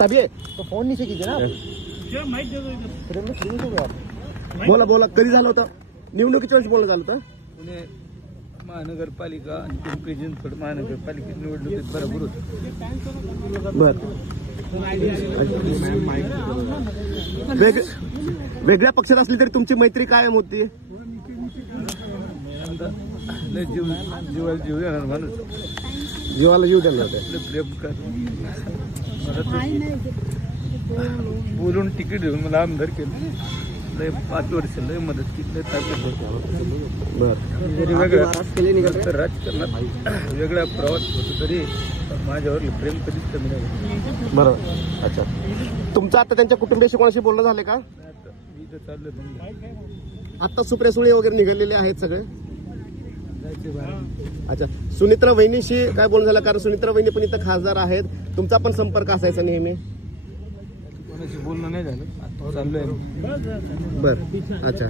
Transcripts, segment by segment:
तभी तो फोन नीचे कीजिए ना बोला बोला कधी झालं होतं। निवडणुकीच्या वेळेस बोलणं झालं होतं। पुणे महानगरपालिका आणि पिंपरी चिंचवड महानगरपालिकेत निवडणुकीत बरोबर होतं बर। वेग वेगळ्या पक्षात असली तरी तुमची मैत्री कायम होती. जीव जीवाला जीव देणार माणूस. जीवाला जीव लय प्रेम कर तर बोलून तिकीट देऊन मला आमदार केलं. लय पाच वर्ष लय मदत केली लय ताकद बर. जरी वेगळ्या तर राजकारणात वेगळा प्रवास होतो तरी माझ्यावर प्रेम कधीच कमी नाही. बरोबर अच्छा. तुमचं आता त्यांच्या कुटुंबियाशी कोणाशी बोलणं झालं का? आता मी चाललोय बंगल्यात. आता सुप्रिया सुळे वगैरे निघालेले आहेत सगळे. अच्छा सुनित्रा वहिनीशी काय बोलणं झालं? कारण सुनित्रा वहिनी पण इथं खासदार आहेत. तुमचा पण संपर्क असायचा नेहमी? कोणाशी बोलणं नाही झालं. चाललोय बर. अच्छा.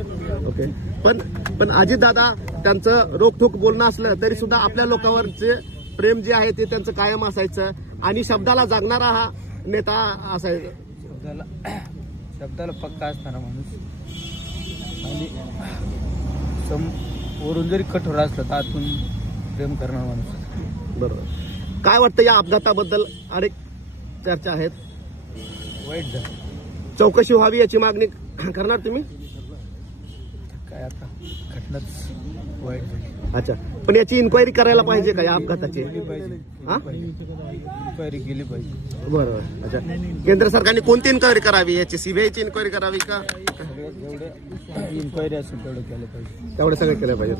ओके. पण पण अजित दादा त्यांचं रोखोक बोलणं असलं तरी सुद्धा आपल्या लोकांवरचे प्रेम जे आहे ते त्यांचं कायम असायचं. आणि शब्दाला जागणारा हा नेता असायचा. शब्दाला शब्दाला पक्का असणारा माणूस. आणि सम वरून जरी कठोर असलं तर आतून प्रेम करणारा माणूस बरोबर. काय वाटतं या अपघाताबद्दल अनेक चर्चा आहेत? वाईट झालं. चौकशी व्हावी याची मागणी करणार तुम्ही? काय आता? घटनाच वाईट झाली. अच्छा. पण याची इन्क्वायरी करायला पाहिजे का या अपघाताची? हा? इन्क्वायरी केली पाहिजे. बरोबर. अच्छा. केंद्र सरकारने कोणती इन्क्वायरी करावी? याची सीबीआयची इन्क्वायरी करावी का? जेवढं इन्क्वायरी असेल तेवढं केलं पाहिजे. तेवढं सगळं केलं पाहिजे.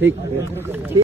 ठीक ठीक.